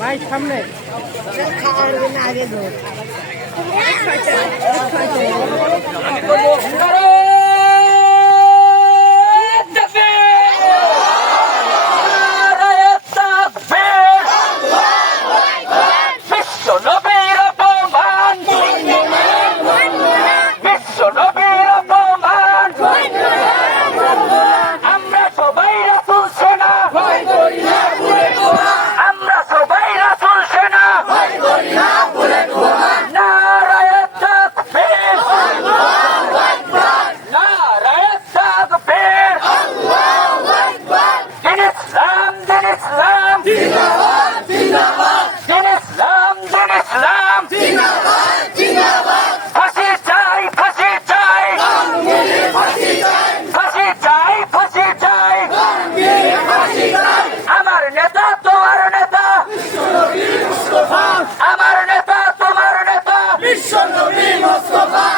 mic সামনে আগে ধর আমার নেতা তোমার নেতা আমার নেতা তোমার নেতা বিশ্বনবী মুস্তাফা